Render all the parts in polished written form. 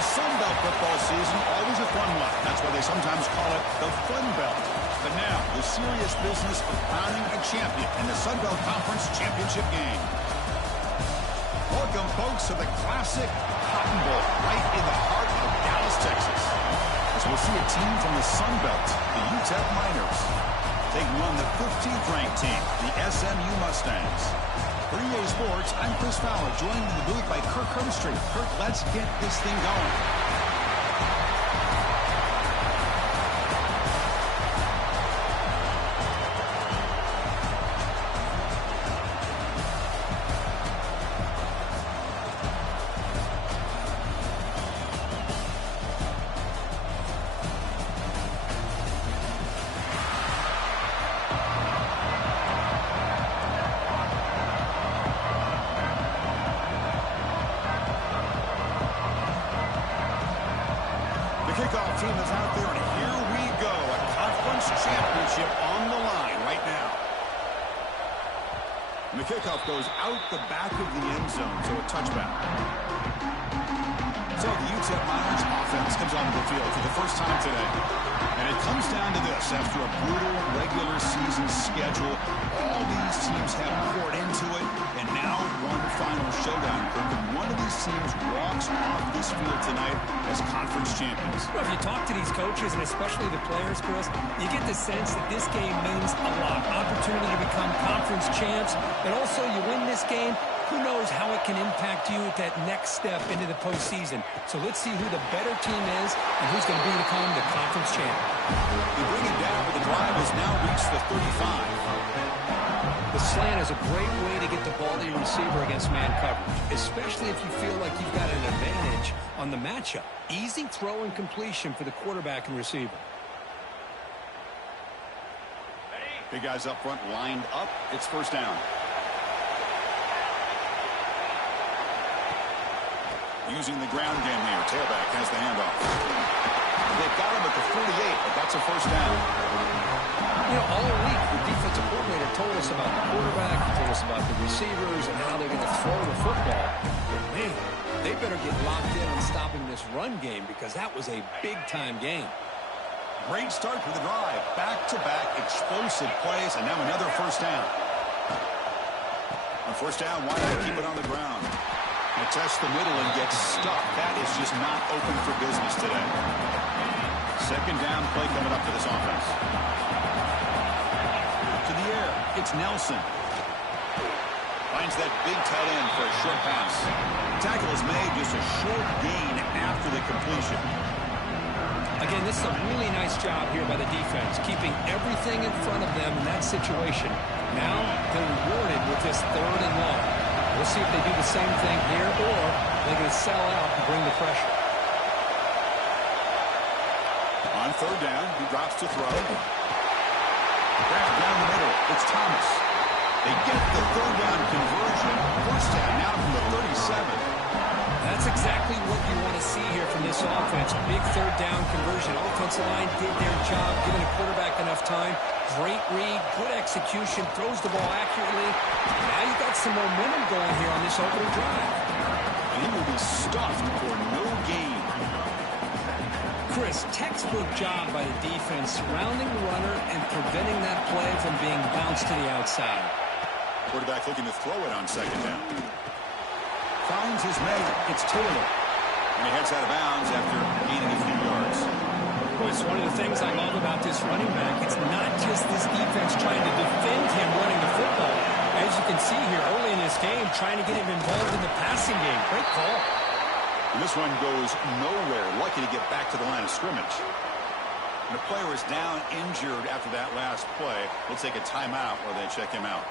The Sun Belt football season, always a fun one. That's why they sometimes call it the Fun Belt. But now, the serious business of crowning a champion in the Sun Belt Conference Championship game. Welcome, folks, to the classic Cotton Bowl, right in the heart of Dallas, Texas. As we'll see a team from the Sun Belt, the UTEP Miners, taking on the 15th ranked team, the SMU Mustangs. For EA Sports, I'm Chris Fowler, joined in the booth by Kirk Hermstreet. Kirk, let's get this thing going. Kickoff team is out there, and here we go. A conference championship on the line right now. And the kickoff goes out the back of the end zone, so a touchback. So the UTEP Miners offense comes onto the field for the first time today. And it comes down to this. After a brutal regular season schedule, all these teams have poured into it, and now one final showdown. And one of these teams walks off this field tonight as conference champions. Well, if you talk to these coaches, and especially the players, Chris, you get the sense that this game means a lot. Opportunity to become conference champs, and also you win this game, who knows how it can impact you at that next step into the postseason. So let's see who the better team is and who's going to become the conference champ. They bring it down, but the drive has now reached the 35. The slant is a great way to get the ball to your receiver against man coverage, especially if you feel like you've got an advantage on the matchup. Easy throw and completion for the quarterback and receiver. Big guys up front lined up. It's first down. Using the ground game here. Tailback has the handoff. They've got him at the 48, but that's a first down. You know, all week, the defensive coordinator told us about the quarterback, he told us about the receivers and how they're going to throw the football. Man, they better get locked in on stopping this run game because that was a big-time game. Great start for the drive. Back-to-back explosive plays, and now another first down. On first down, why not keep it on the ground? And test the middle and get stuck. That is just not open for business today. Second down play coming up for this offense. To the air, it's Nelson. Finds that big tight end for a short pass. Tackle is made, just a short gain after the completion. Again, this is a really nice job here by the defense, keeping everything in front of them in that situation. Now they're rewarded with this third and long. We'll see if they do the same thing here, or they're going to sell out and bring the pressure. On third down, he drops to throw. Grab down the middle. It's Thomas. They get the third down conversion. First down now from the 37. That's exactly what you want to see here from this offense. Big third down conversion. Offensive line did their job, giving the quarterback enough time. Great read, good execution, throws the ball accurately. Now you've got some momentum going here on this opening drive. And he will be stuffed for no gain. Chris, textbook job by the defense, surrounding the runner and preventing that play from being bounced to the outside. Quarterback looking to throw it on second down. Finds his man. It's Taylor. And he heads out of bounds after gaining a few yards. It's one of the things I love about this running back. It's not just this defense trying to defend him running the football. As you can see here early in this game, trying to get him involved in the passing game. Great call. And this one goes nowhere. Lucky to get back to the line of scrimmage. And the player is down injured after that last play. We'll take a timeout while they check him out.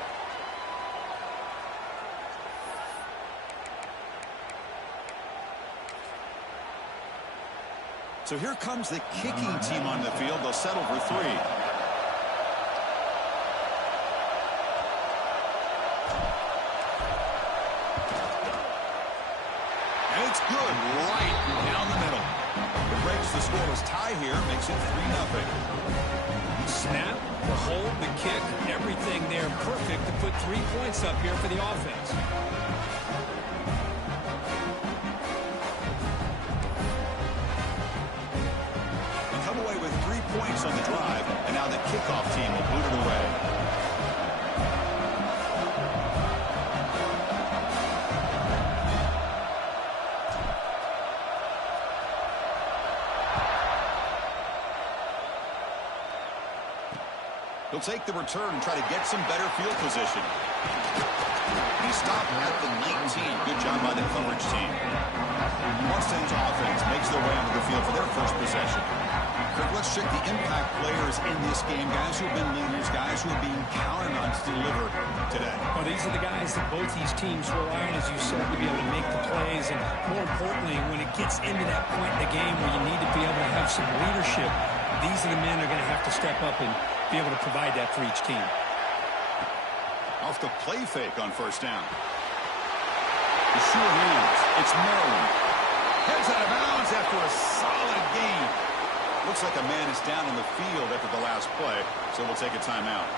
So here comes the kicking team on the field. They'll settle for three. And it's good right down the middle. It breaks the scoreless tie here, makes it 3-0. Snap, the hold, the kick, everything there perfect to put 3 points up here for the offense. points on the drive, and now the kickoff team will boot it away. He'll take the return and try to get some better field position. He stopped at the 19. Good job by the coverage team. Mustangs offense makes their way onto the field for their first possession. Kirk, let's check the impact players in this game. Guys who have been leaders, guys who are being counted on to deliver today. Well, these are the guys that both these teams rely on, as you said, to be able to make the plays. And more importantly, when it gets into that point in the game where you need to be able to have some leadership, these are the men that are going to have to step up and be able to provide that for each team. Off the play fake on first down. The sure hands. It's Maryland. Heads out of bounds after a solid gain. Looks like a man is down in the field after the last play, so we'll take a timeout.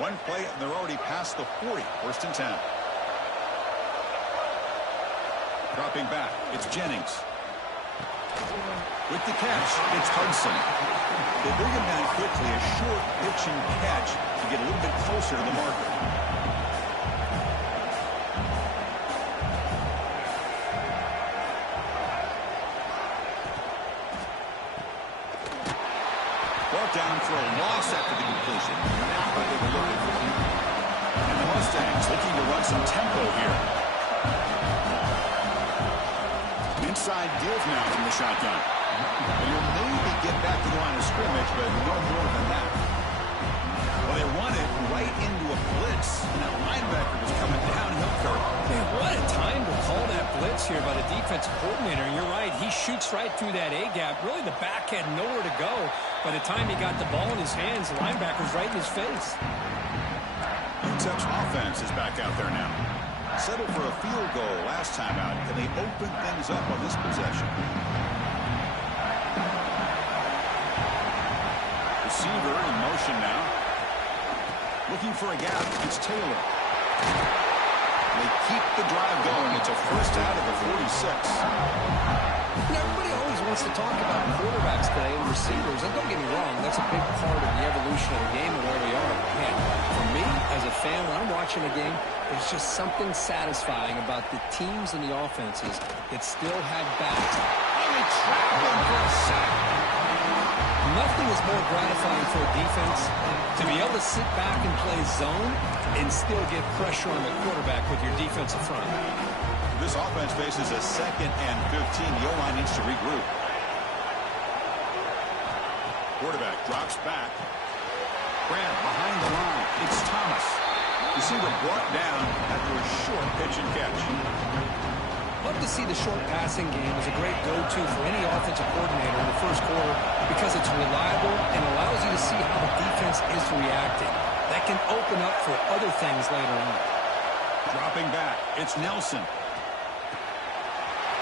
One play, and they're already past the 40. First and 10. Dropping back, it's Jennings. With the catch, it's Hudson. They bring him down quickly, a short pitch and catch to get a little bit closer to the marker. Brought down for a loss after the completion. Not what they were looking for. And the Mustangs looking to run some tempo here. Inside deals now from the shotgun. And you'll maybe get back to the line of scrimmage, but no more than that. Well, they run it right into a blitz, and that linebacker was coming downhill, Kirk. Man, what a time to call that blitz here by the defensive coordinator. And you're right, he shoots right through that A-gap. Really, the back had nowhere to go. By the time he got the ball in his hands, the linebacker's right in his face. UTEP's offense is back out there now. Settled for a field goal last time out. Can they open things up on this possession? Receiver in motion now. Looking for a gap. It's Taylor. They keep the drive going. It's a first out of the 46. Everybody always wants to talk about quarterbacks today and receivers. And don't get me wrong, that's a big part of the evolution of the game and where we are. Man, for me, as a fan, when I'm watching a game, there's just something satisfying about the teams and the offenses that still have backs. Only traveling for a sack. Nothing is more gratifying for a defense to be able to sit back and play zone and still get pressure on the quarterback with your defensive front. This offense faces a 2nd and 15. The O-line needs to regroup. Quarterback drops back. Grant behind the line. It's Thomas. Receiver brought down after a short pitch and catch. Love to see the short passing game as a great go-to for any offensive coordinator in the first quarter because it's reliable and allows you to see how the defense is reacting. That can open up for other things later on. Dropping back, it's Nelson.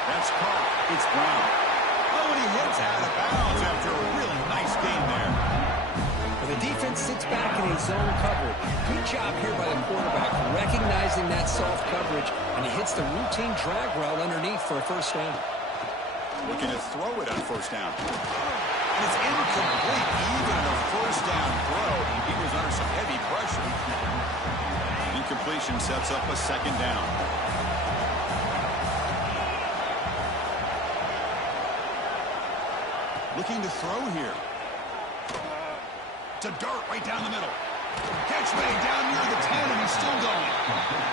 That's caught. It's Brown. Oh, and he hits out of bounds after a really nice game there. Well, the defense sits back in a zone cover. Good job here by the quarterback recognizing that soft coverage, and he hits the routine drag route underneath for a first down. Looking to throw it on first down. And it's incomplete. Even a first down throw, he was under some heavy pressure. Incompletion sets up a second down. Looking to throw here. To dirt right down the middle. Catch made down near the 10, and he's still going.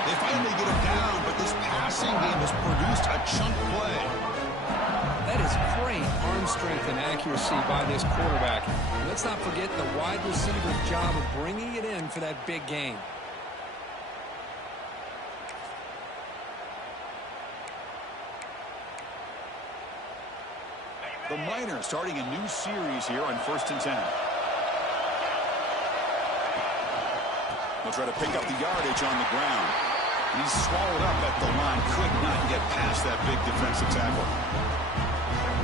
They finally get him down, but this passing game has produced a chunk play. That is great arm strength and accuracy by this quarterback. And let's not forget the wide receiver's job of bringing it in for that big game. The Miners starting a new series here on 1st and 10. They'll try to pick up the yardage on the ground. And he's swallowed up at the line. Could not get past that big defensive tackle.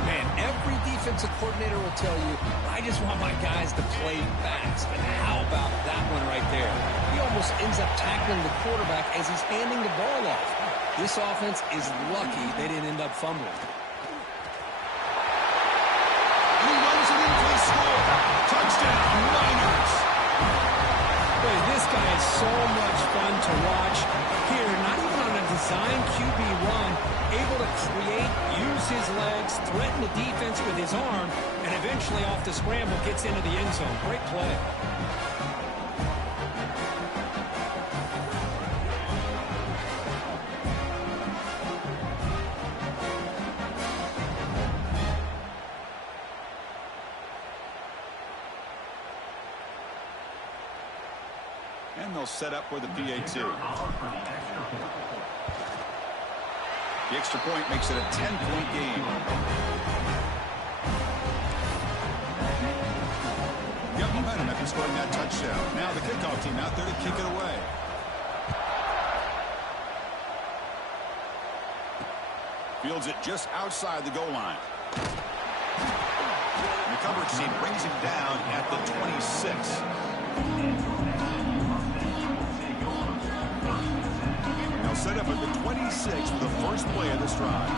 Man, every defensive coordinator will tell you, I just want my guys to play fast. And how about that one right there? He almost ends up tackling the quarterback as he's handing the ball off. This offense is lucky they didn't end up fumbling. He runs it in for the score. Touchdown, Niners. Boy, this guy is so much fun to watch. Here, not even on a design QB run, able to create, use his legs, threaten the defense with his arm, and eventually off the scramble gets into the end zone. Great play. And they'll set up for the PAT. The extra point makes it a 10-point game. Got momentum after scoring that touchdown. Now the kickoff team out there to kick it away. Fields it just outside the goal line. And the coverage team brings him down at the 26. Set up at the 26 for the first play of this drive.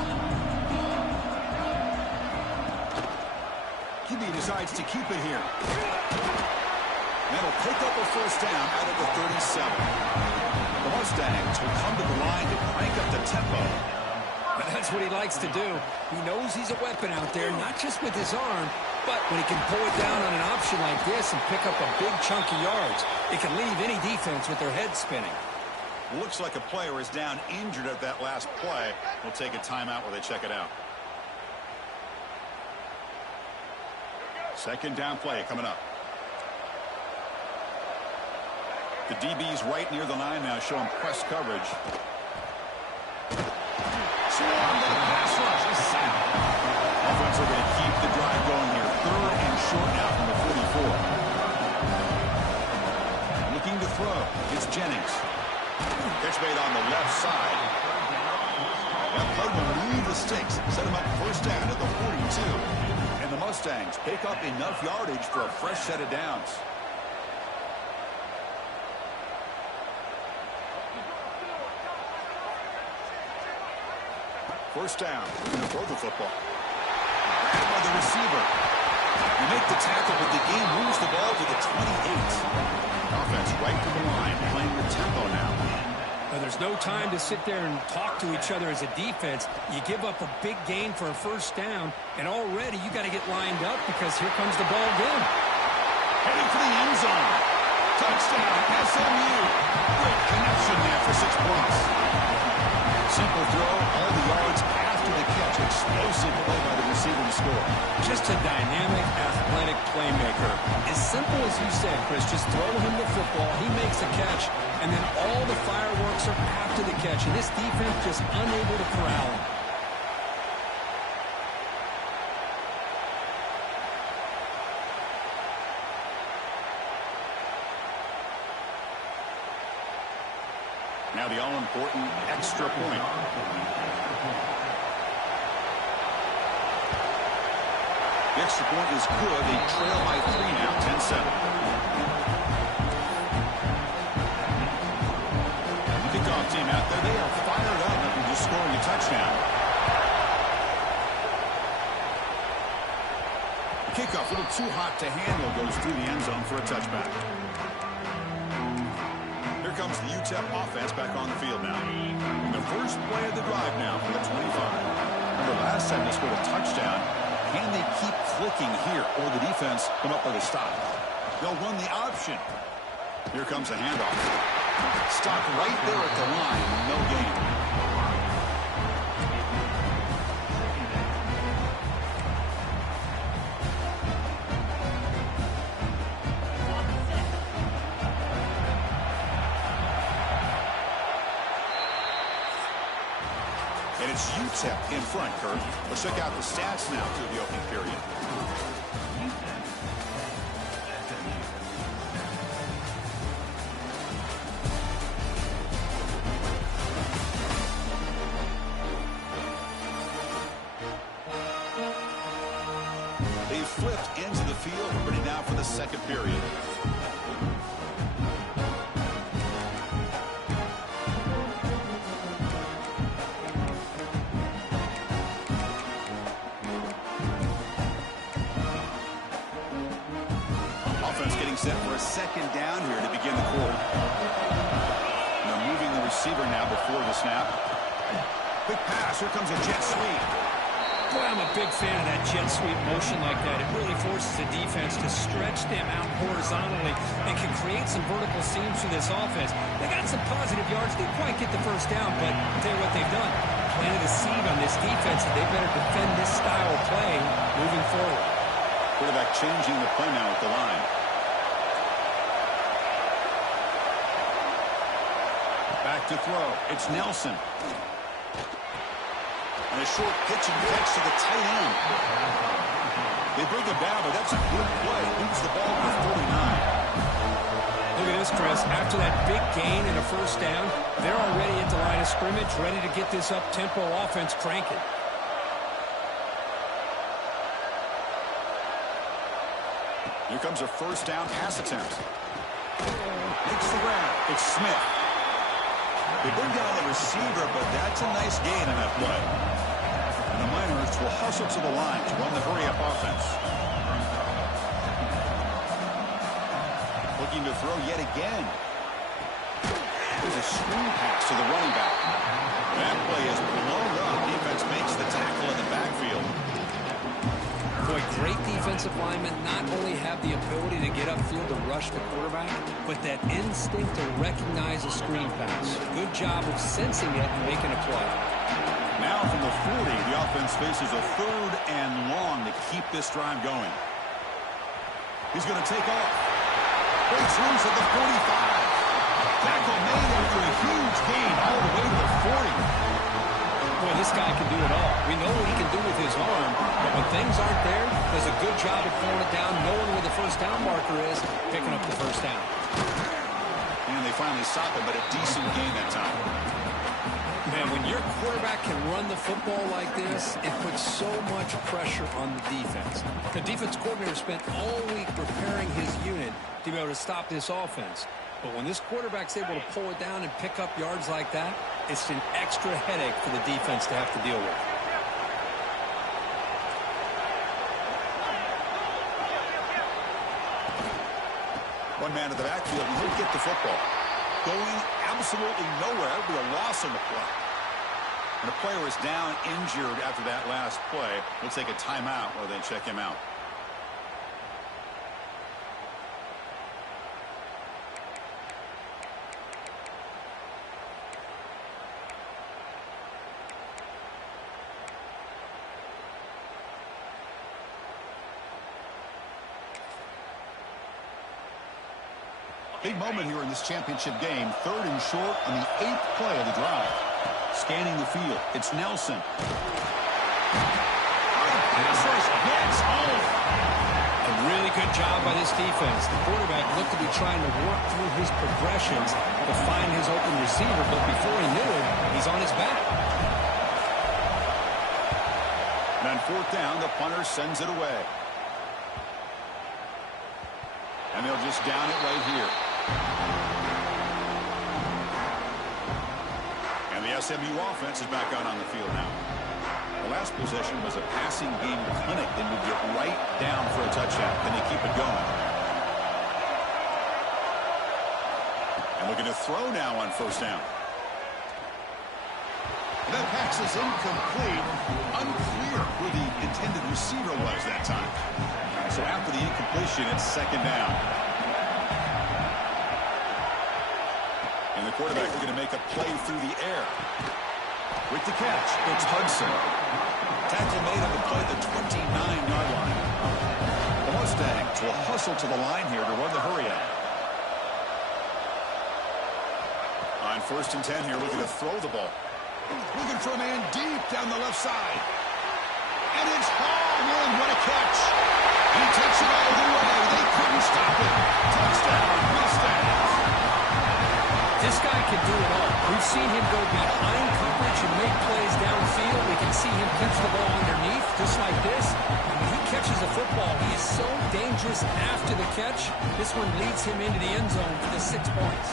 QB decides to keep it here. That'll pick up a first down out of the 37. The Mustangs will come to the line to crank up the tempo. That's what he likes to do. He knows he's a weapon out there, not just with his arm, but when he can pull it down on an option like this and pick up a big chunk of yards, it can leave any defense with their head spinning. Looks like a player is down injured at that last play. We'll take a timeout while they check it out. Second down play coming up. The DB's right near the line now, showing press coverage. Swarmed to the pass rush. A sack. Offense are going to keep the drive going here. Third and short now from the 44. Looking to throw. It's Jennings. Catch made on the left side. That play will leave the sticks. Set him up first down at the 42. And the Mustangs pick up enough yardage for a fresh set of downs. First down. Going to throw the football. Grabbed by the receiver. You make the tackle, but the game moves the ball to the 28. Offense right to the line, playing with tempo now. Well, there's no time to sit there and talk to each other as a defense. You give up a big gain for a first down, and already you got to get lined up because here comes the ball again. Heading for the end zone. Touchdown, SMU. Great connection there for 6 points. Simple throw, all the yards after the catch. Explosive play by the receiver to score. Just a dynamic, athletic playmaker. As simple as you said, Chris, just throw him the football, he makes a catch, and then all the fireworks are after the catch. And this defense just unable to corral him. Now the all-important extra point. The extra point is good. They trail by 3 now, 10-7. The kickoff team out there, they are fired up after just scoring a touchdown. The kickoff, a little too hot to handle, goes through the end zone for a touchback. Here comes the UTEP offense back on the field now. And the first play of the drive now for the 25. Remember, last time they scored a touchdown. Can they keep clicking here, or the defense come up with a stop? They'll run the option. Here comes the handoff. Stop right there at the line. No gain. And it's UTEP in front, Kurt. Let's check out the stats now through the opening period. They flipped into the field. We're ready now for the second period. set for a second down here to begin the quarter. And they're moving the receiver now before the snap. Quick pass. Here comes a jet sweep. Boy, I'm a big fan of that jet sweep motion like that. It really forces the defense to stretch them out horizontally and can create some vertical seams for this offense. They got some positive yards. Didn't quite get the first down, but I'll tell you what they've done. Planted a seed on this defense that they better defend this style of play moving forward. Quarterback changing the play now at the line. Back to throw. It's Nelson. And a short pitch and catch to the tight end. They bring him down, but that's a good play. Moves the ball to 49. Look at this, Chris. After that big gain and a first down, they're already at the line of scrimmage, ready to get this up-tempo offense cranking. Here comes a first down pass attempt. Makes the grab. It's Smith. They bring down the receiver, but that's a nice gain on that play. And the Miners will hustle to the line to run the hurry-up offense. Looking to throw yet again. There's a screen pass to the running back. That play is blown up. Defense makes the tackle in the backfield. Boy, great defensive linemen not only have the ability to get upfield to rush the quarterback, but that instinct to recognize a screen pass. Good job of sensing it and making a play. Now from the 40, the offense faces a third and long to keep this drive going. He's going to take off. Breaks loose at the 45. Tackle made after a huge gain all the way to the 40. Boy, this guy can do it all. We know what he can do with his arm, but when things aren't there, does a good job of throwing it down, knowing where the first down marker is, picking up the first down. And they finally stop him, but a decent gain that time. Man, when your quarterback can run the football like this, it puts so much pressure on the defense. The defense coordinator spent all week preparing his unit to be able to stop this offense. But when this quarterback's able to pull it down and pick up yards like that, it's an extra headache for the defense to have to deal with. One man in the backfield, and he'll get the football. Going absolutely nowhere. It'll be a loss on the play. And a player is down injured after that last play. We'll take a timeout while they check him out. Big moment here in this championship game. Third and short on the 8th play of the drive. Scanning the field. It's Nelson. Passes gets home. A really good job by this defense. The quarterback looked to be trying to work through his progressions to find his open receiver, but before he knew it, he's on his back. And on fourth down, the punter sends it away. And they'll just down it right here. And the SMU offense is back out on the field now. The last possession was a passing game clinic. They moved it right down for a touchdown. Then they keep it going. And looking to throw now on first down. That pass is incomplete. Unclear who the intended receiver was that time. So after the incompletion, it's second down. And the quarterback is going to make a play through the air. With the catch, it's Hudson. Tackle made on the play at the 29-yard line. The Mustangs will hustle to the line here to run the hurry-up. On first and 10 here, looking to throw the ball. Looking for a man deep down the left side. And it's hauled in. What a catch. He takes it all the way. They couldn't stop it. Touchdown, Mustangs. This guy can do it all. We've seen him go behind coverage and make plays downfield. We can see him catch the ball underneath, just like this. And when he catches a football, he is so dangerous after the catch. This one leads him into the end zone for the 6 points.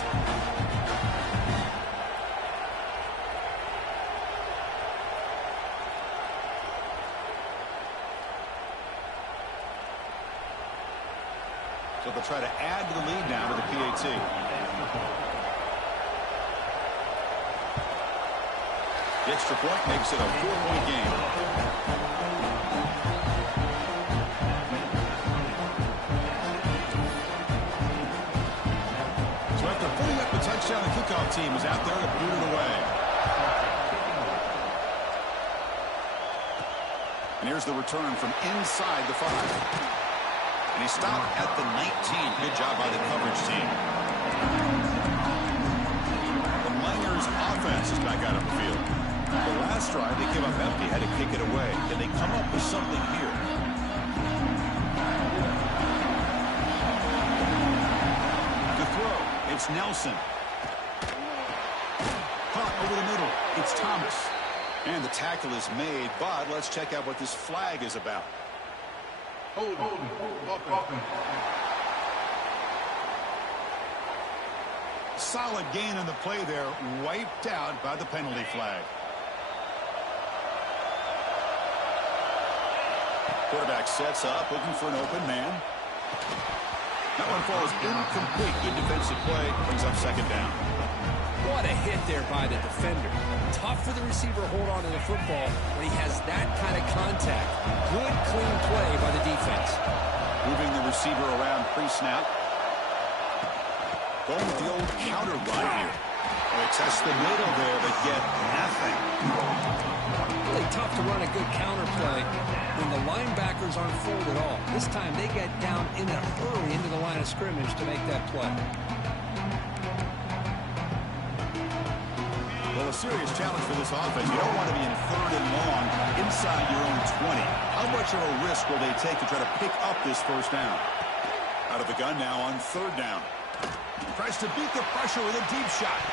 So they'll try to add to the lead now with the PAT. The extra point makes it a 4-point game. So after putting up the touchdown, the kickoff team is out there to boot it away. And here's the return from inside the 5. And he stopped at the 19. Good job by the coverage team. The Miners offense is back out on the field. The last drive, they came up empty, had to kick it away. Can they come up with something here? The throw, it's Nelson. Caught over the middle, it's Thomas. And the tackle is made, but let's check out what this flag is about. Solid gain on the play there, wiped out by the penalty flag. Quarterback sets up, looking for an open man. That one falls incomplete. Good defensive play, brings up second down. What a hit there by the defender. Tough for the receiver to hold on to the football when he has that kind of contact. Good, clean play by the defense. Moving the receiver around pre-snap. Going with the old counter run here. They test the middle there, but get nothing. Really tough to run a good counter play when the linebackers aren't fooled at all. This time they get down in a hurry into the line of scrimmage to make that play. Well, a serious challenge for this offense. You don't want to be in 3rd and long inside your own 20. How much of a risk will they take to try to pick up this first down? Out of the gun now on 3rd down. Tries to beat the pressure with a deep shot.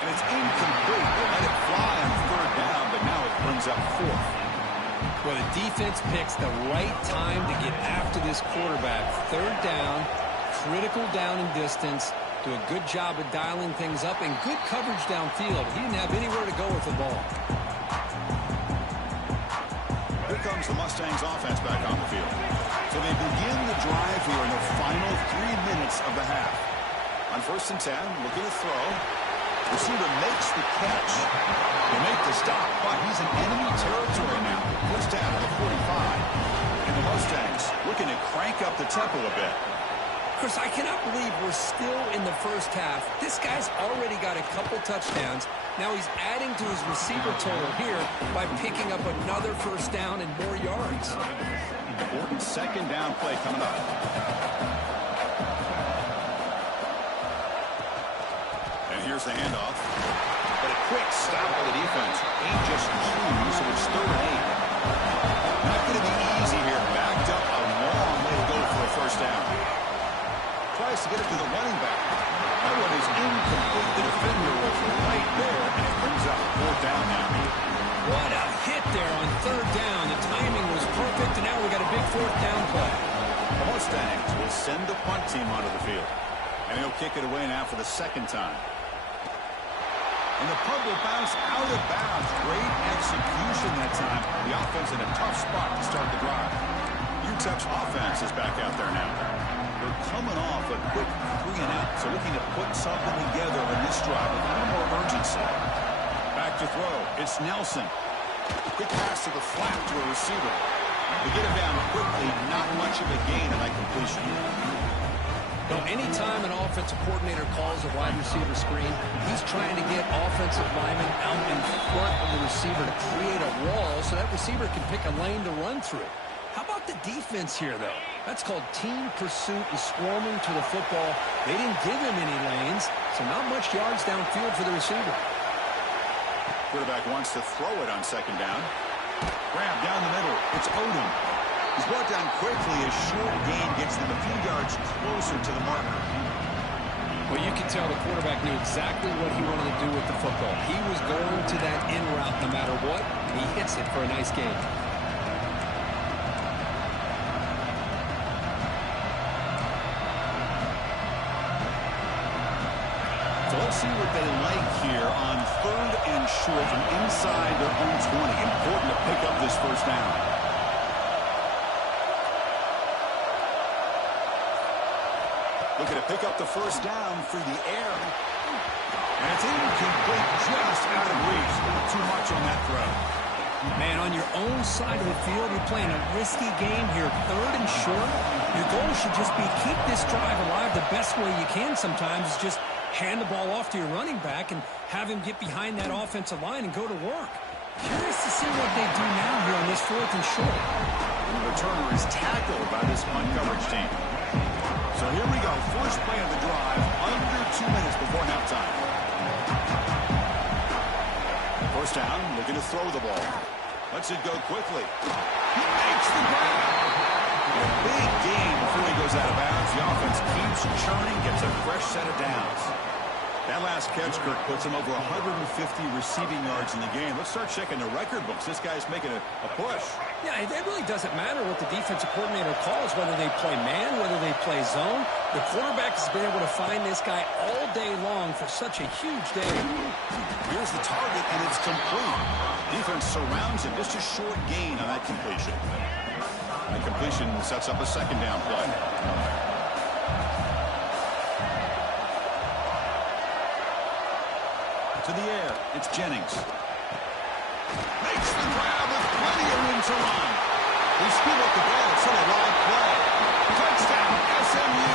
And it's incomplete. They let it fly on 3rd down, but now it brings up 4th. Well, the defense picks the right time to get after this quarterback. 3rd down, critical down in distance. Do a good job of dialing things up and good coverage downfield. He didn't have anywhere to go with the ball. Here comes the Mustangs offense back on the field. So they begin the drive here in the final 3 minutes of the half. On 1st and 10, looking to throw. Receiver makes the catch. They make the stop, but he's in enemy territory now. First down at the 45. And the Mustangs looking to crank up the tempo a bit. Chris, I cannot believe we're still in the first half. This guy's already got a couple touchdowns. Now he's adding to his receiver total here by picking up another first down and more yards. Important second down play coming up. And here's the handoff. But a quick stop by the defense. Ain't just 2, so it's 3rd and 8. Not going to be easy here. Backed up a long way to go for a first down. Tries to get it to the running back. That one is incomplete. The defender was right there, and it brings up 4th down now. What a hit there on 3rd down. The timing was perfect, and now we got a big 4th down play. The Mustangs will send the punt team onto the field. And he'll kick it away now for the 2nd time. And the punt will bounce out of bounds. Great execution that time. The offense in a tough spot to start the drive. UTEP's offense is back out there now. They're coming off a quick 3-and-out, so looking to put something together on this drive with a little more urgency. Back to throw. It's Nelson. Quick pass to the flat to a receiver. They get him down quickly. Not much of a gain on that completion. Now, anytime an offensive coordinator calls a wide receiver screen, he's trying to get offensive linemen out in front of the receiver to create a wall so that receiver can pick a lane to run through. How about the defense here, though? That's called team pursuit and swarming to the football. They didn't give him any lanes, so not much yards downfield for the receiver. Quarterback wants to throw it on 2nd down. Grab down the middle. It's Odom. He's brought down quickly. A short gain gets them a few yards closer to the marker. Well, you can tell the quarterback knew exactly what he wanted to do with the football. He was going to that in route no matter what. He hits it for a nice gain. Let's see what they like here on 3rd and short from inside their own 20. Important to pick up this first down. Looking to pick up the first down through the air. And it's incomplete, just out of reach. Too much on that throw. Man, on your own side of the field, you're playing a risky game here, 3rd and short. Your goal should just be keep this drive alive the best way you can sometimes is just hand the ball off to your running back and have him get behind that offensive line and go to work. Curious to see what they do now here on this 4th and short. The returner is tackled by this punt coverage team. So here we go, first play of the drive, under 2 minutes before halftime. First down, looking to throw the ball. Lets it go quickly. He makes the grab. Big gain before he goes out of bounds. The offense keeps churning, gets a fresh set of downs. That last catch, Kirk, puts him over 150 receiving yards in the game. Let's start checking the record books. This guy's making a push. Yeah, it really doesn't matter what the defensive coordinator calls, whether they play man, whether they play zone. The quarterback has been able to find this guy all day long for such a huge day. Here's the target, and it's complete. Defense surrounds him. Just a short gain on that completion. The completion sets up a second down play. To the air, it's Jennings. Makes the grab with plenty of room to run. They scoop up the ball. It's on a wide play. Touchdown, SMU.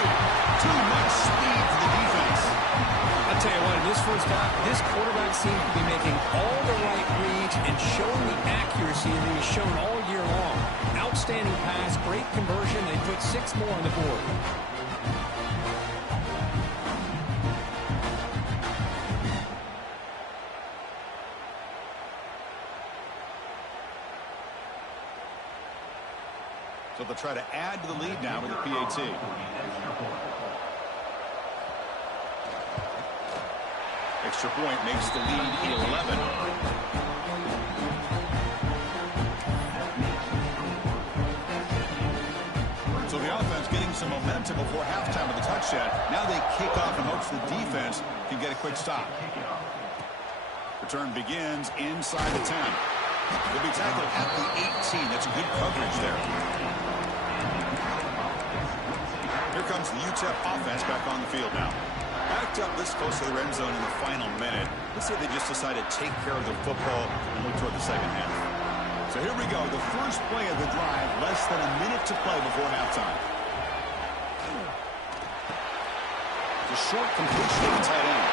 Too much speed for the defense. I'll tell you what, in this first half, this quarterback seems to be making all the right reads and showing the accuracy that he's shown all year long. Outstanding pass, great conversion. They put 6 more on the board. So they'll try to add to the lead now with the PAT. Extra point makes the lead 11. So the offense getting some momentum before halftime with the touchdown. Now they kick off and hopes the defense can get a quick stop. Return begins inside the 10. They'll be tackled at the 18. That's good coverage there. Here comes the UTEP offense back on the field now. Backed up this close to the red zone in the final minute. Let's say they just decided to take care of the football and look toward the second half. So here we go. The first play of the drive. Less than a minute to play before halftime. It's a short completion to the tight end.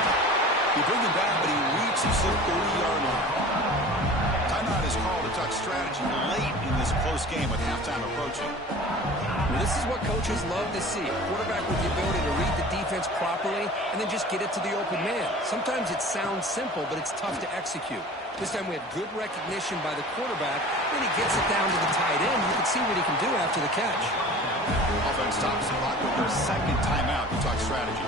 He brings him down, but he reaches the 30-yard line. Timeout is called to talk strategy late in this close game with halftime approaching. Well, this is what coaches love to see. A quarterback with the ability to read the defense properly and then just get it to the open man. Sometimes it sounds simple, but it's tough to execute. This time we have good recognition by the quarterback. Then he gets it down to the tight end. You can see what he can do after the catch. Offense stops the clock with their second timeout to talk strategy.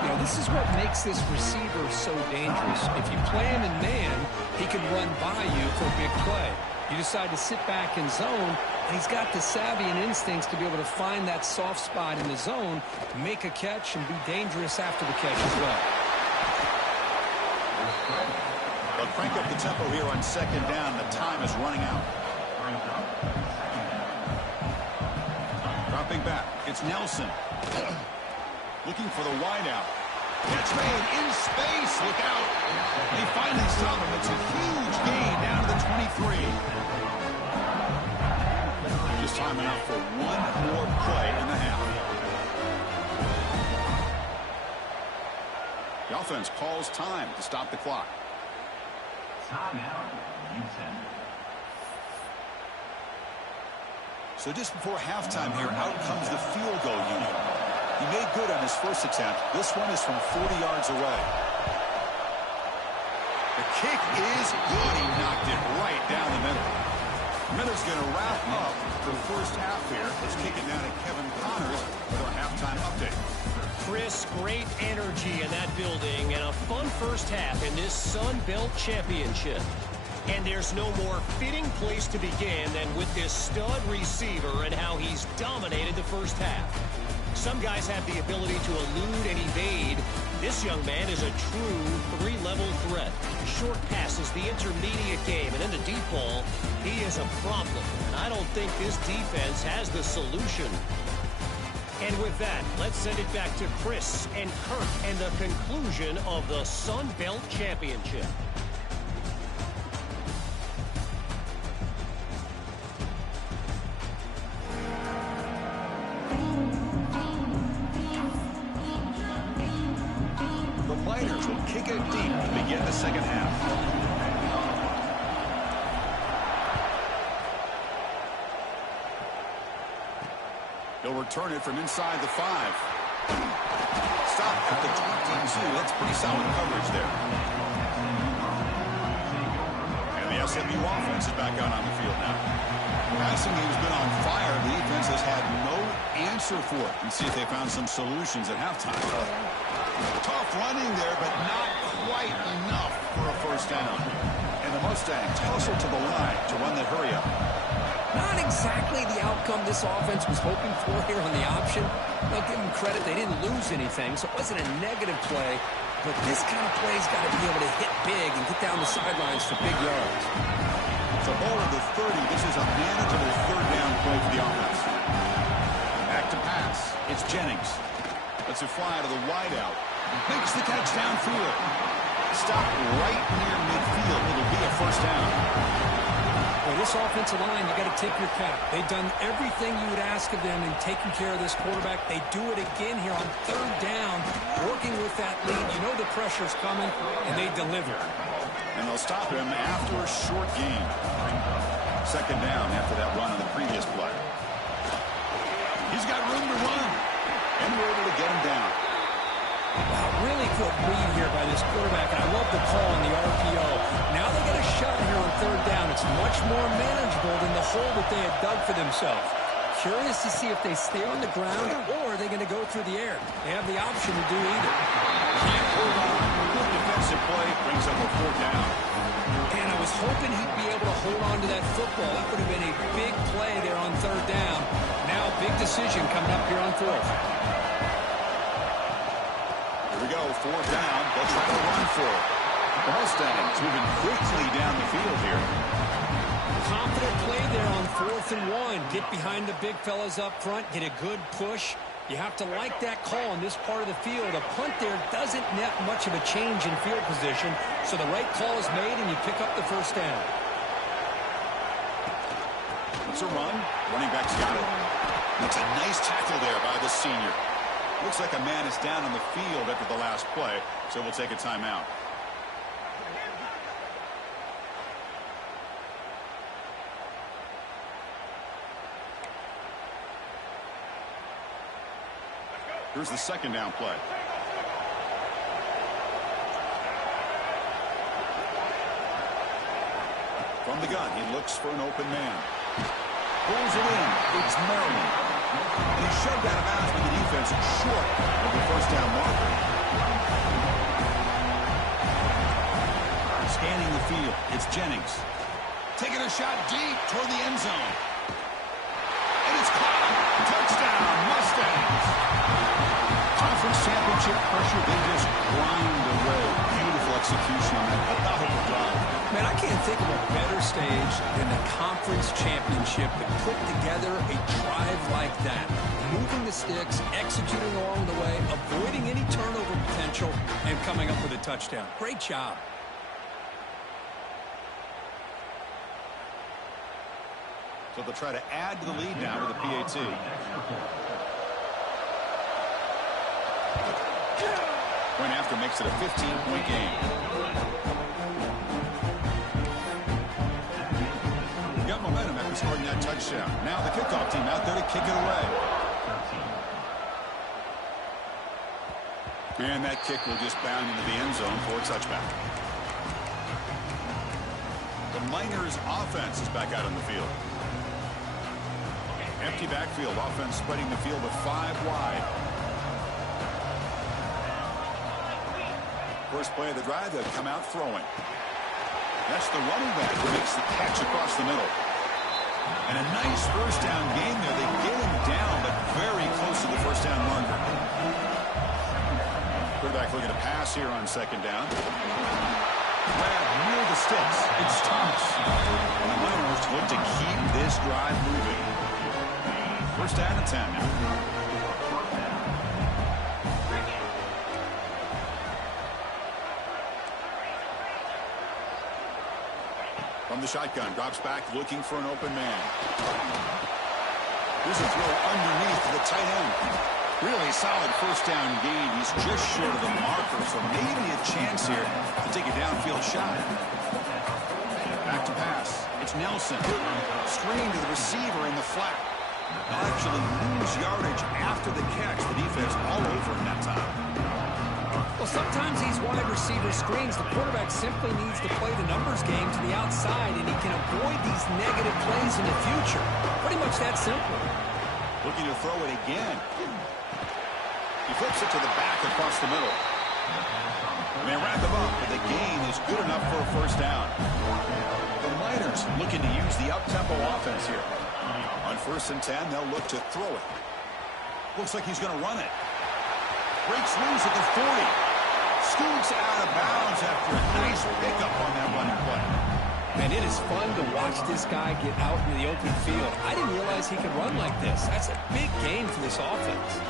You know, this is what makes this receiver so dangerous. If you play him in man, he can run by you for a big play. You decide to sit back in zone, and he's got the savvy and instincts to be able to find that soft spot in the zone, make a catch, and be dangerous after the catch as well. They'll crank up the tempo here on second down. The time is running out. Dropping back, it's Nelson. Looking for the wideout. Catch made in space. Look out. They finally stop him. It's a huge gain down to the 23. Just time enough for one more play in the half. The offense calls time to stop the clock. So just before halftime here, out comes the field goal unit. He made good on his first attempt. This one is from 40 yards away. The kick is good. He knocked it right down the middle. Miller's going to wrap up the first half here. Let's kick it now to Kevin Connors with our halftime update. Chris, great energy in that building and a fun first half in this Sun Belt Championship. And there's no more fitting place to begin than with this stud receiver and how he's dominated the first half. Some guys have the ability to elude and evade. This young man is a true three-level threat. Short passes, the intermediate game, and in the deep ball, he is a problem. And I don't think this defense has the solution. And with that, let's send it back to Chris and Kirk and the conclusion of the Sun Belt Championship. The Miners will kick it deep to begin the second half. He'll return it from inside the 5. Stop at the 22. That's pretty solid coverage there. And the SMU offense is back out on the field now. Passing game's been on fire. The defense has had no answer for it. And see if they found some solutions at halftime. Tough running there, but not quite enough for a first down. And the Mustangs hustle to the line to run the hurry up. Not exactly the outcome this offense was hoping for here on the option. I'll give them credit, they didn't lose anything, so it wasn't a negative play. But this kind of play's got to be able to hit big and get down the sidelines for big yards. It's a ball at the 30. This is a manageable third down play for the offense. Back to pass. It's Jennings. Lets it fly to the wideout. Makes the catch downfield. Stop right near midfield. It'll be a first down. Well, this offensive line, you got to tip your cap. They've done everything you would ask of them in taking care of this quarterback. They do it again here on third down, working with that lead. You know the pressure's coming, and they deliver. And they'll stop him after a short gain. Second down after that run on the previous play. He's got room to run, and we're able to get him down. Wow, really good read here by this quarterback, and I love the call on the RPO. Now they get a shot here on third down. It's much more manageable than the hole that they had dug for themselves. Curious to see if they stay on the ground or are they going to go through the air. They have the option to do either. Can't hold on. Good defensive play brings up a fourth down. And I was hoping he'd be able to hold on to that football. That would have been a big play there on third down. Now big decision coming up here on fourth. Here we go, fourth down. They'll try to run for it. The Mustangs moving quickly down the field here. Confident play there on 4th and 1. Get behind the big fellas up front. Get a good push. You have to like that call in this part of the field. A punt there doesn't net much of a change in field position, so the right call is made and you pick up the first down. It's a run. Running back's got it. That's a nice tackle there by the senior. Looks like a man is down on the field after the last play, so we'll take a timeout. Here's the second down play. From the gun, he looks for an open man. Pulls it in. It's Maryland. And he shoved out of bounds with the defense short of the first down marker. Scanning the field. It's Jennings. Taking a shot deep toward the end zone. And it's caught. Touchdown, Mustangs. Conference championship pressure, they just grind away. Beautiful execution on that methodical drive. Man, I can't think of a better stage than the conference championship to put together a drive like that. Moving the sticks, executing along the way, avoiding any turnover potential, and coming up with a touchdown. Great job. So they'll try to add to the lead now with a PAT. Point after makes it a 15-point game. Got momentum after scoring that touchdown. Now the kickoff team out there to kick it away. And that kick will just bound into the end zone for a touchback. The Miners offense is back out on the field. Empty backfield, offense spreading the field with 5 wide. First play of the drive, they'll come out throwing. That's the running back who makes the catch across the middle. And a nice first down game there. They get him down, but very close to the first down marker. Quarterback looking to pass here on second down. Grab near the sticks. It's Thomas. And the Miners look to keep this drive moving. First down and 10 now. From the shotgun, drops back, looking for an open man. Here's a throw underneath the tight end. Really solid first down gain. He's just short of the marker, so maybe a chance here to take a downfield shot. Back to pass. It's Nelson. Screen to the receiver in the flat. They'll actually lose yardage after the catch. The defense all over him that time. Well, sometimes these wide receiver screens, the quarterback simply needs to play the numbers game to the outside, and he can avoid these negative plays in the future. Pretty much that simple. Looking to throw it again. He flips it to the back across the middle. And they wrap him up, but the gain is good enough for a first down. The Miners looking to use the up-tempo offense here. On 1st and 10, they'll look to throw it. Looks like he's going to run it. Breaks loose at the 40. Scoots out of bounds after a nice pickup on that running play. And it is fun to watch this guy get out into the open field. I didn't realize he could run like this. That's a big gain for this offense.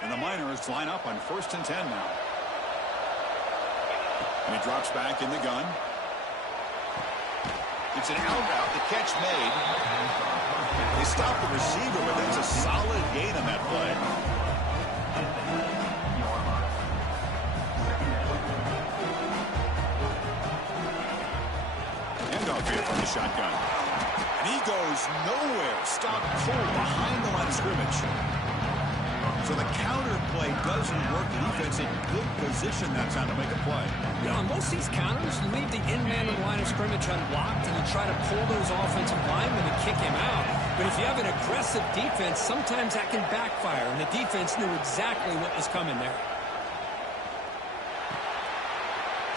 And the Miners line up on 1st and 10 now. And he drops back in the gun. It's an out route. The catch made. They stop the receiver, but that's a solid gain on that play. Handoff here from the shotgun. And he goes nowhere. Stop cold behind the line of scrimmage. So the counter play doesn't work. The defense in good position that time to make a play. You know, on most of these counters, you leave the in-man in the line of scrimmage unblocked, and you try to pull those offensive linemen and kick him out. But if you have an aggressive defense, sometimes that can backfire, and the defense knew exactly what was coming there.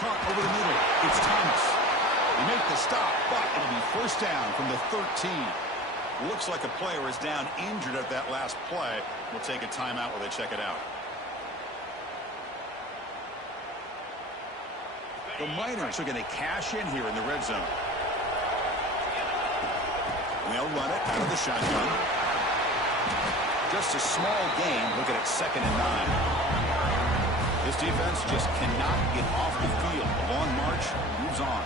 Caught over the middle. It's Thomas. They make the stop, but it'll be first down from the 13. Looks like a player is down injured at that last play. We'll take a timeout while they check it out. The Miners are going to cash in here in the red zone. And they'll run it out of the shotgun. Just a small gain. Looking at 2nd and 9. This defense just cannot get off the field. The long march moves on.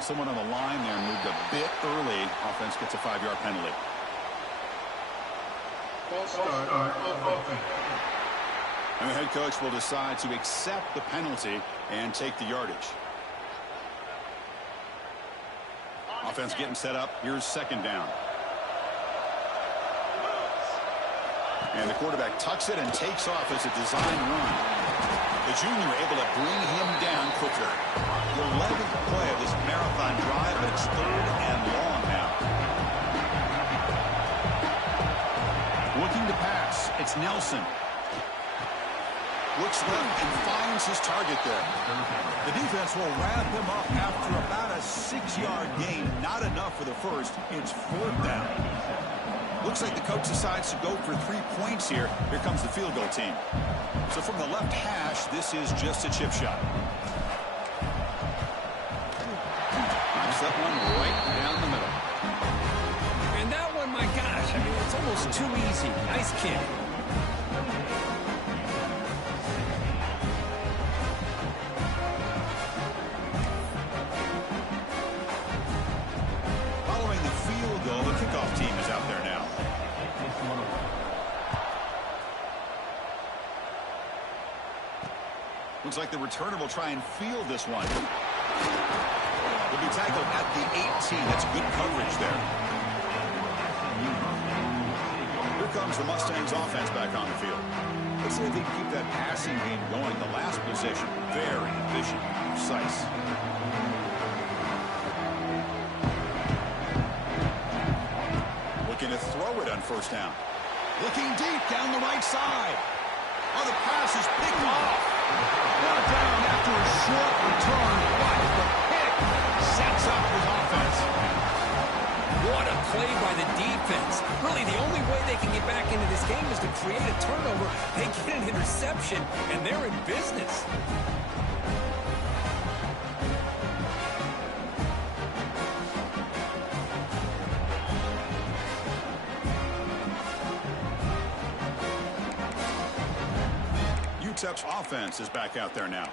Someone on the line there moved a bit early. Offense gets a 5-yard penalty. And the head coach will decide to accept the penalty and take the yardage. Offense getting set up. Here's 2nd down. And the quarterback tucks it and takes off as a design run. The junior able to bring him down quicker. The 11th play of this marathon drive, but it's 3rd and long now. Looking to pass. It's Nelson. Looks left and finds his target there. The defense will wrap him up after about a 6-yard gain. Not enough for the first. It's 4th down. Looks like the coach decides to go for 3 points here. Here comes the field goal team. So from the left hash, this is just a chip shot. Knocks that one right down the middle. And that one, my gosh, I mean, it's almost too easy. Nice kick. Following the field goal, the kickoff team is out there now. Looks like the returner will try and field this one. Will be tackled at the 18. That's good coverage there. Here comes the Mustangs offense back on the field. Let's see if they can keep that passing game going. The last possession, very efficient, precise. Looking to throw it on 1st down. Looking deep down the right side. Oh, the pass is picked off. Brought down after a short return, but the pick sets up his offense. What a play by the defense. Really, the only way they can get back into this game is to create a turnover. They get an interception, and they're in business. UTEP's offense is back out there now.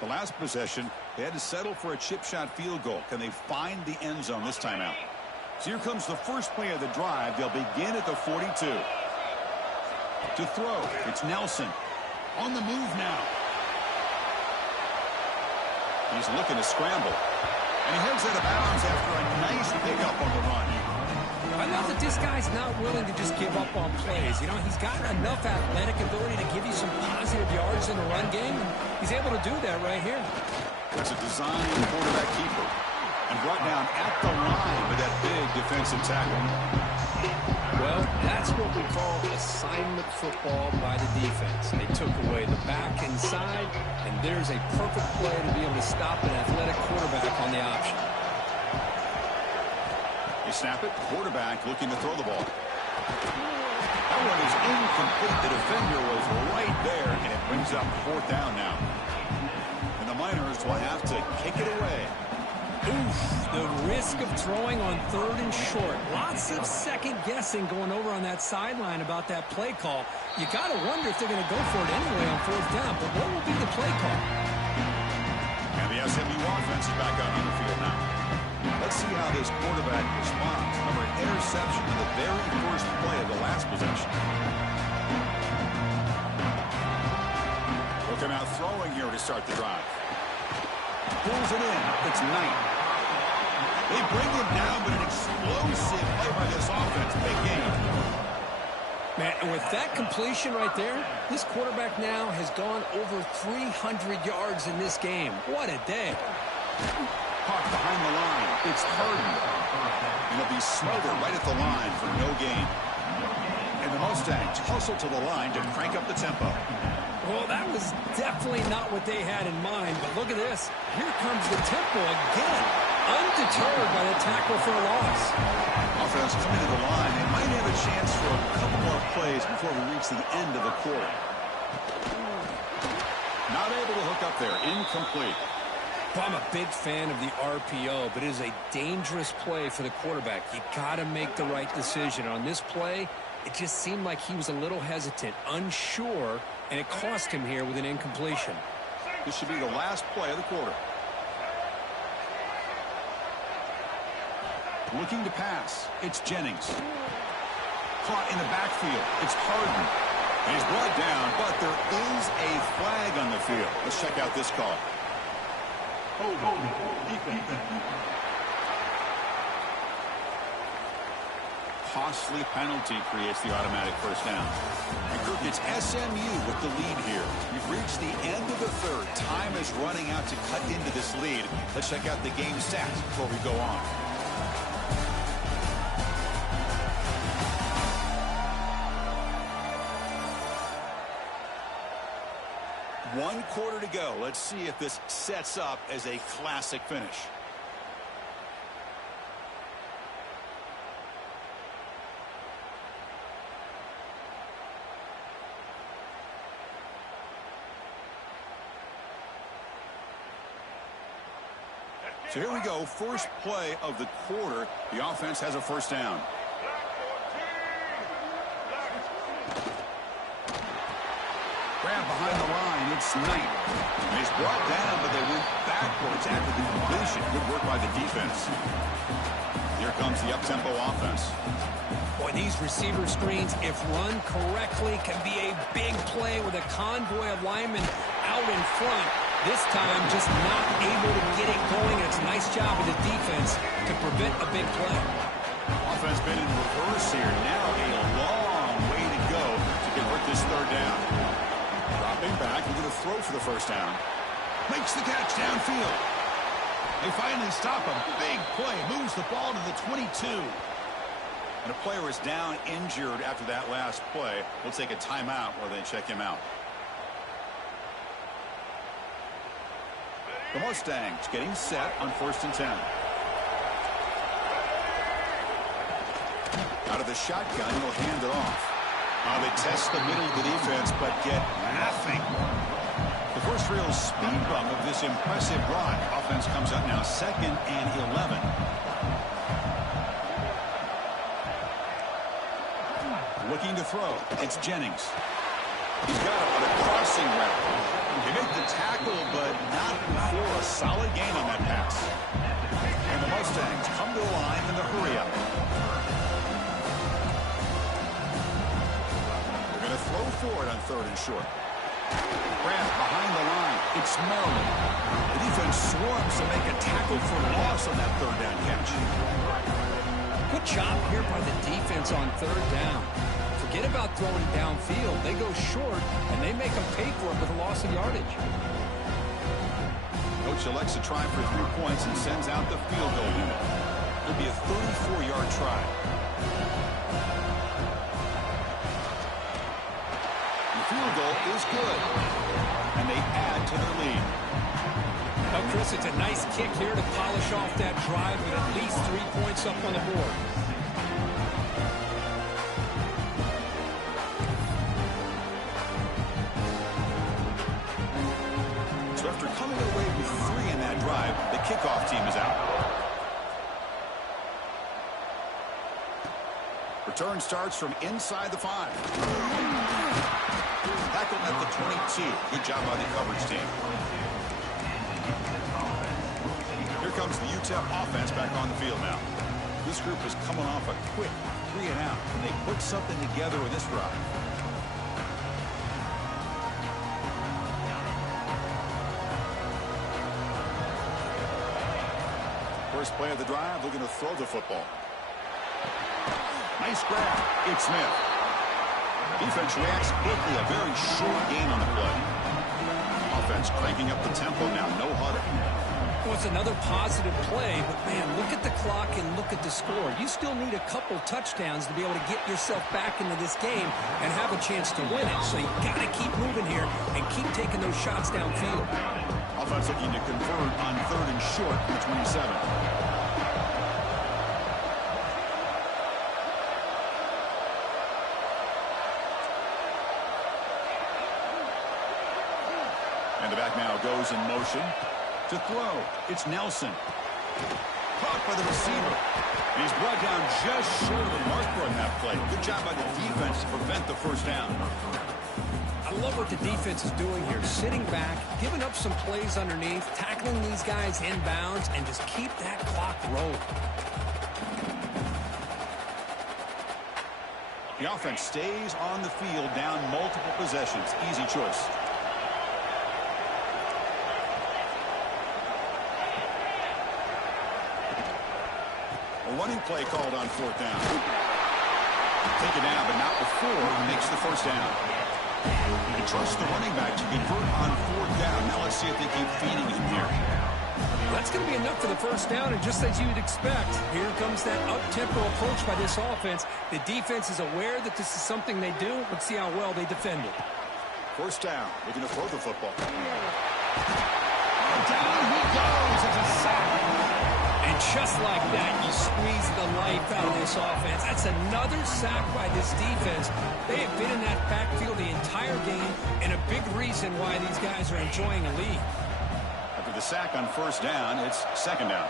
The last possession, they had to settle for a chip shot field goal. Can they find the end zone this time out? So here comes the first play of the drive. They'll begin at the 42. To throw, it's Nelson. On the move now. He's looking to scramble. And he heads out of bounds after a nice pickup on the run. I love that this guy's not willing to just give up on plays. You know, he's got enough athletic ability to give you some positive yards in the run game, and he's able to do that right here. That's a design quarterback keeper. And brought down at the line with that big defensive tackle. Well, that's what we call assignment football by the defense. They took away the back inside, and there's a perfect play to be able to stop an athletic quarterback on the option. You snap it, quarterback looking to throw the ball. That one is incomplete. The defender was right there, and it brings up fourth down now. And the Miners will have to kick it away. Oof, the risk of throwing on third and short. Lots of second guessing going over on that sideline about that play call. You got to wonder if they're going to go for it anyway on fourth down, but what will be the play call? And the SMU offense is back out on the field now. Let's see how this quarterback responds. Remember, an interception in the very first play of the last possession. We'll come out throwing here to start the drive. Pulls it in. It's Knight. They bring him down, but an explosive play by this offense. Big game. Man, and with that completion right there, this quarterback now has gone over 300 yards in this game. What a day. Caught behind the line. It's Harden. And he'll be smothered right at the line for no gain. And the Mustangs hustle to the line to crank up the tempo. Well, that was definitely not what they had in mind, but look at this. Here comes the tempo again, undeterred by the tackle for a loss. Offense coming to the line. They might have a chance for a couple more plays before we reach the end of the quarter. Not able to hook up there. Incomplete. Well, I'm a big fan of the RPO, but it is a dangerous play for the quarterback. You got to make the right decision. On this play, it just seemed like he was a little hesitant, unsure, and it cost him here with an incompletion. This should be the last play of the quarter. Looking to pass. It's Jennings. Caught in the backfield. It's Harden. And he's brought down, but there is a flag on the field. Let's check out this call. Costly penalty creates the automatic first down. And Kirk, it's SMU with the lead here. We've reached the end of the third. Time is running out to cut into this lead. Let's check out the game stats before we go on. One quarter to go. Let's see if this sets up as a classic finish. So here we go. First play of the quarter. The offense has a first down. Grab behind the line. It's Knight. And he's brought down, but they went backwards after the completion. Good work by the defense. Here comes the up-tempo offense. Boy, these receiver screens, if run correctly, can be a big play with a convoy of linemen out in front. This time, just not able to get it going. It's a nice job of the defense to prevent a big play. Offense been in reverse here. Now a long way to go to convert this third down. Dropping back, we're going to throw for the first down. Makes the catch downfield. They finally stop a big play. Moves the ball to the 22. And a player is down injured after that last play. We'll take a timeout while they check him out. The Mustangs getting set on 1st and 10. Out of the shotgun, he'll hand it off. They test the middle of the defense, but get nothing. The first real speed bump of this impressive drive. Offense comes up now 2nd and 11. Looking to throw. It's Jennings. He's got it on a crossing route. He made the tackle, but not for a solid gain on that pass. And the Mustangs come to the line in the hurry up. They're going to throw for it on 3rd and short. Grant behind the line. It's Maryland. The defense swarms to make a tackle for loss on that 3rd down catch. Good job here by the defense on 3rd down. Forget about throwing downfield. They go short, and they make them pay for it with a loss of yardage. Coach elects to try for 3 points and sends out the field goal unit. It'll be a 34-yard try. The field goal is good, and they add to their lead. Well, Chris, it's a nice kick here to polish off that drive with at least 3 points up on the board. So after coming away with 3 in that drive, the kickoff team is out. Return starts from inside the 5. Tackled at the 22. Good job by the coverage team. Here comes the UTEP offense back on the field now. This group is coming off a quick 3 and out, and they put something together with this drive. First play of the drive, they're going to throw the football. Nice grab. It's Smith. Defense reacts quickly. A very short gain on the play. Offense cranking up the tempo now. No huddle. Well, it's another positive play, but, man, look at the clock and look at the score. You still need a couple touchdowns to be able to get yourself back into this game and have a chance to win it. So you got to keep moving here and keep taking those shots downfield. Offense looking to convert on 3rd and short from the 27. And the back now goes in motion. To throw, it's Nelson. Caught by the receiver. And he's brought down just short of the marker on that play. Good job by the defense to prevent the first down. I love what the defense is doing here. Sitting back, giving up some plays underneath, tackling these guys inbounds, and just keep that clock rolling. The offense stays on the field down multiple possessions. Easy choice. A running play called on 4th down. Take it down, but not before he makes the first down. He trusts the running back to convert on 4th down. Now let's see if they keep feeding him here. That's going to be enough for the first down, and just as you'd expect, here comes that up-tempo approach by this offense. The defense is aware that this is something they do. Let's see how well they defend it. First down. Looking to throw the football. Down he goes. It's a sack. And just like that, you squeeze the life out of this offense. That's another sack by this defense. They have been in that backfield the entire game, and a big reason why these guys are enjoying a lead. After the sack on first down, it's 2nd down.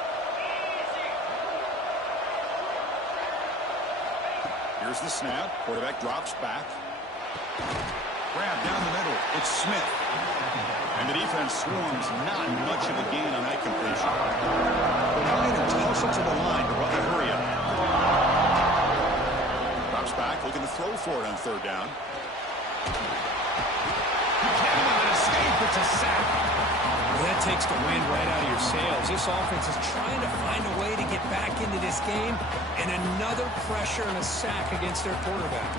Here's the snap. Quarterback drops back. Grab down the middle. It's Smith. And the defense swarms. Not much of a gain on that completion. Behind and toss it to the line to run the hurry up. Drops back, looking to throw for it on 3rd down. He can't even escape. It's a sack. Well, that takes the wind right out of your sails. This offense is trying to find a way to get back into this game, and another pressure and a sack against their quarterback.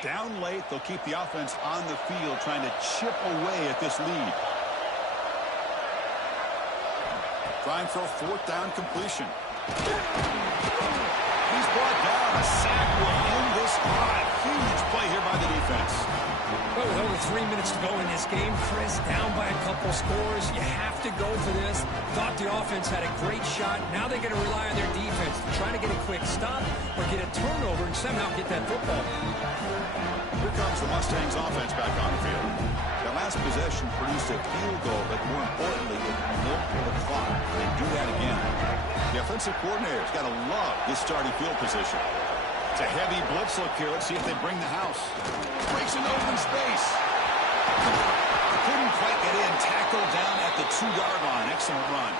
Down late, they'll keep the offense on the field trying to chip away at this lead. Trying for a 4th down completion. He's brought down. A sack will end this drive. Huge play here by the defense. Well, with over 3 minutes to go in this game, Chris, down by a couple scores. You have to go for this. Thought the offense had a great shot. Now they got to rely on their defense to try to get a quick stop or get a turnover and somehow get that football. Here comes the Mustangs offense back on the field. The last possession produced a field goal, but more importantly, it milked the clock. They do that again. The offensive coordinator's got to love this starting field position. It's a heavy blitz look here. Let's see if they bring the house. Breaks an open space. Couldn't quite get in. Tackled down at the 2-yard line. Excellent run.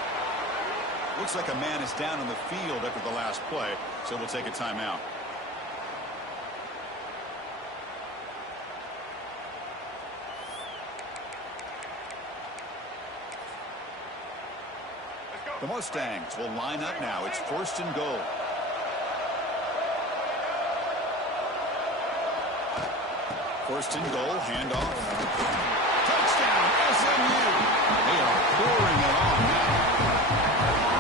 Looks like a man is down on the field after the last play, so we'll take a timeout. The Mustangs will line up now. It's 1st and goal. First and goal, handoff. Touchdown, SMU. They are pouring it on now.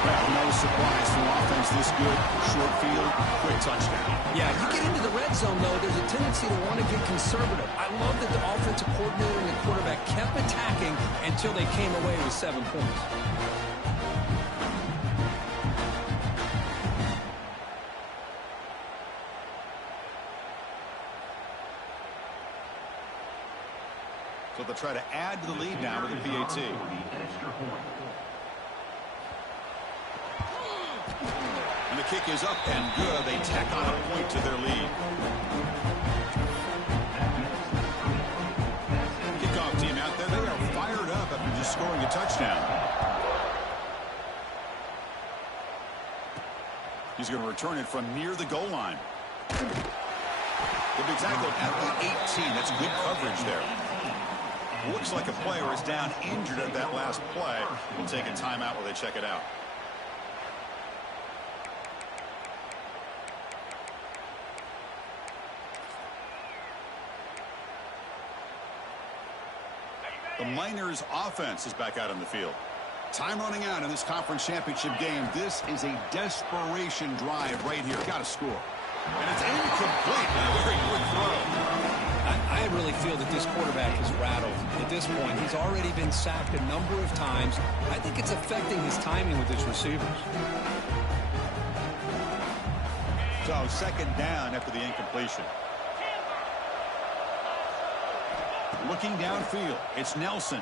Well, no surprise for offense this good. Short field, quick touchdown. Yeah, you get into the red zone, though, there's a tendency to want to get conservative. I love that the offensive coordinator and the quarterback kept attacking until they came away with 7 points. So they'll try to add to the lead now with the PAT. And the kick is up and good. They tack on a point to their lead. Kickoff team out there. They are fired up after just scoring a touchdown. He's going to return it from near the goal line. They'll be tackled at the 18. That's good coverage there. Looks like a player is down injured at that last play. We'll take a timeout while they check it out. The Miners offense is back out on the field. Time running out in this conference championship game. This is a desperation drive right here. Got to score. And it's incomplete. A very quick throw. I really feel that this quarterback is rattled. At this point, he's already been sacked a number of times. I think it's affecting his timing with his receivers. So 2nd down after the incompletion. Looking downfield, it's Nelson.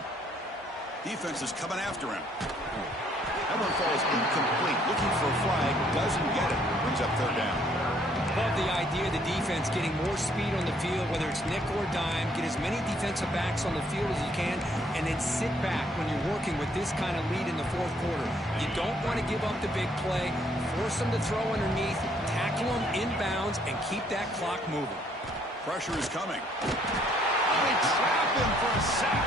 Defense is coming after him. That one falls incomplete. Looking for a flag, doesn't get it. Brings up 3rd down. Love the idea of the defense getting more speed on the field, whether it's nickel or dime. Get as many defensive backs on the field as you can, and then sit back when you're working with this kind of lead in the 4th quarter. You don't want to give up the big play. Force them to throw underneath, tackle them inbounds, and keep that clock moving. Pressure is coming. They trap him for a sack.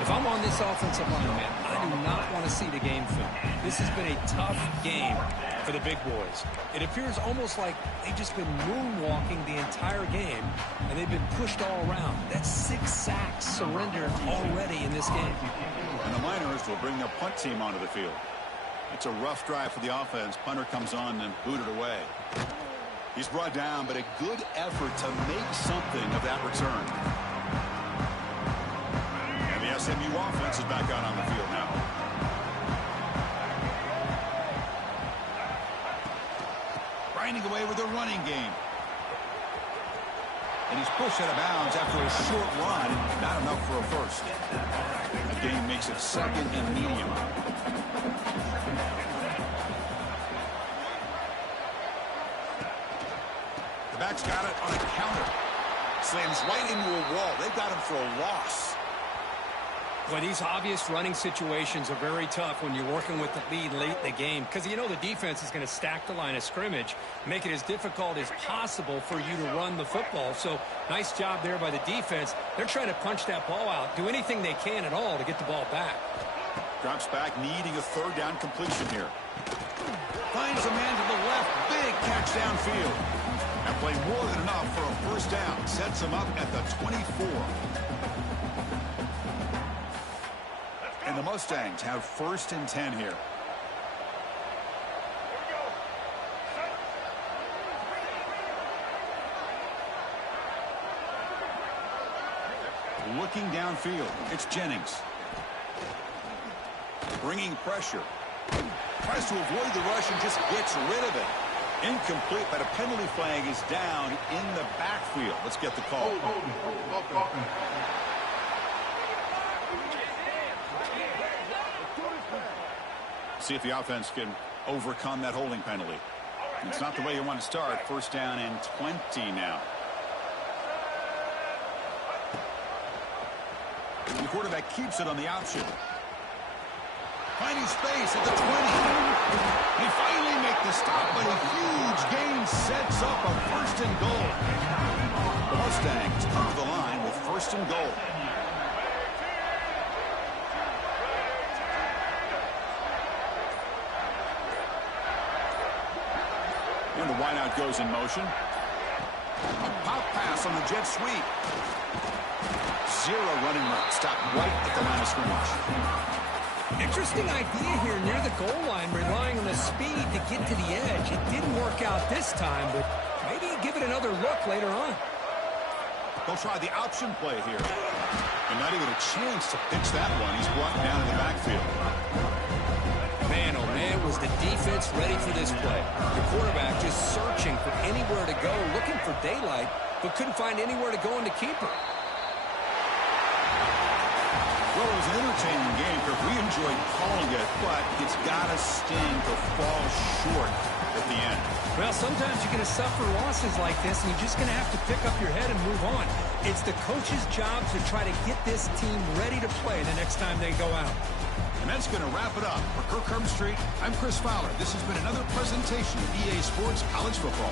If I'm on this offensive line, man, I do not want to see the game film. This has been a tough game for the big boys. It appears almost like they've just been moonwalking the entire game, and they've been pushed all around. That's 6 sacks surrendered already in this game. And the Miners will bring their punt team onto the field. It's a rough drive for the offense. Punter comes on and booted away. He's brought down, but a good effort to make something of that return. And the SMU offense is back out on the field now. Grinding away with their running game. And he's pushed out of bounds after a short run. Not enough for a first. The game makes it 2nd and medium. The back's got it on a counter. Slams right into a wall. They've got him for a loss. Well, these obvious running situations are very tough when you're working with the lead late in the game, because you know the defense is going to stack the line of scrimmage, make it as difficult as possible for you to run the football. So nice job there by the defense. They're trying to punch that ball out, do anything they can at all to get the ball back. Drops back, needing a 3rd down completion here. Finds a man to the left. Big catch downfield. And play more than enough for a 1st down. Sets him up at the 24. And the Mustangs have 1st and 10 here. looking downfield. It's Jennings. Bringing pressure. Tries to avoid the rush and just gets rid of it. Incomplete, but a penalty flag is down in the backfield. Let's get the call. See if the offense can overcome that holding penalty. It's not the way you want to start. First down and 20 now. The quarterback keeps it on the option. Finding space at the 20. They finally make the stop, but a huge gain sets up a first and goal. The Mustangs come to the line with first and goal. And the wideout goes in motion. A pop pass on the jet sweep. Zero running route. Stop right at the line of scrimmage. Interesting idea here near the goal line, relying on the speed to get to the edge. It didn't work out this time, but maybe give it another look later on. They'll try the option play here. And not even a chance to pitch that one. He's brought down in the backfield. Man, oh man, was the defense ready for this play. The quarterback just searching for anywhere to go, looking for daylight, but couldn't find anywhere to go in the keeper. Well, it was an entertaining game, Kirk. We enjoyed calling it, but it's got to sting to fall short at the end. Well, sometimes you're going to suffer losses like this, and you're just going to have to pick up your head and move on. It's the coach's job to try to get this team ready to play the next time they go out. And that's going to wrap it up. For Kirk Street, I'm Chris Fowler. This has been another presentation of EA Sports College Football.